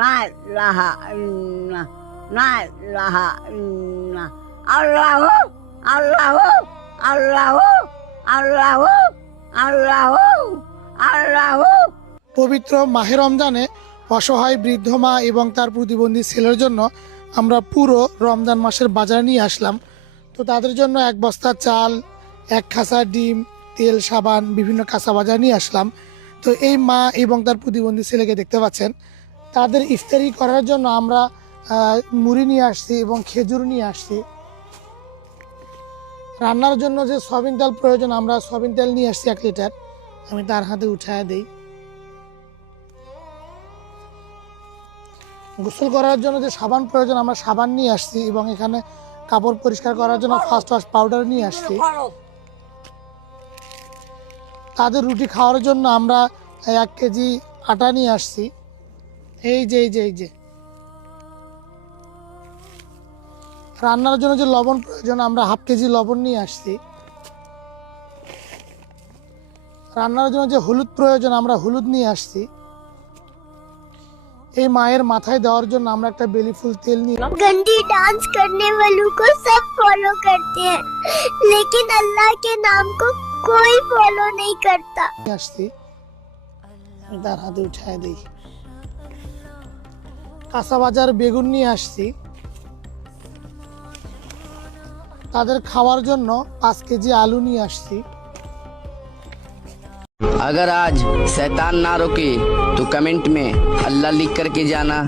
লা ইলাহা ইল্লাল্লাহ, লা ইলাহা ইল্লাল্লাহ, আল্লাহু আল্লাহু আল্লাহু আল্লাহু আল্লাহু আল্লাহু। পবিত্র মাহে রমজানে অসহায় বৃদ্ধ মা এবং তার প্রতিবন্ধী ছেলের জন্য আমরা পুরো রমজান মাসের বাজার নিয়ে আসলাম। তো তাদের জন্য এক বস্তা চাল, এক খাসা ডিম, তেল, সাবান, বিভিন্ন কাঁচা বাজার নিয়ে আসলাম। তো এই মা এবং তার প্রতিবন্ধী ছেলেকে দেখতে পাচ্ছেন, তাদের ইফতারি করার জন্য আমরা মুড়ি নিয়ে আসছি এবং খেজুর নিয়ে আসছি। রান্নার জন্য যে সয়াবিন তেল প্রয়োজন, আমরা সয়াবিন তেল নিয়ে আসছি 1 লিটার। আমি তার হাতে উঠায় দিই। গোসল করার জন্য যে সাবান প্রয়োজন, আমরা সাবান নিয়ে আসছি এবং এখানে কাপড় পরিষ্কার করার জন্য ফার্স্ট ওয়াশ পাউডার নিয়ে আসছি। তাদের রুটি খাওয়ার জন্য আমরা 1 কেজি আটা নিয়ে আসছি। এই যে রান্নার জন্য যে লবণ প্রয়োজন, আমরা 1/2 কেজি লবণ নিয়ে আসছি। রান্নার জন্য যে হলুদ প্রয়োজন, আমরা হলুদ নিয়ে আসছি। এই মায়ের মাথায় দেওয়ার জন্য আমরা একটা বেলি ফুল তেল নিয়ে। गंदी डांस करने वालों को सब फॉलो करते हैं, लेकिन अल्लाह के नाम को कोई फॉलो नहीं करता। আসছি, তার হাতে উঠায় দিই। কাঁচা বাজার বেগুন নিয়ে আসছি। তাদের খাওয়ার জন্য 5 কেজি আলু নিয়ে আসছি। अगर आज शैतान ना रोके तो कमेंट में अल्लाह लिख करके जाना।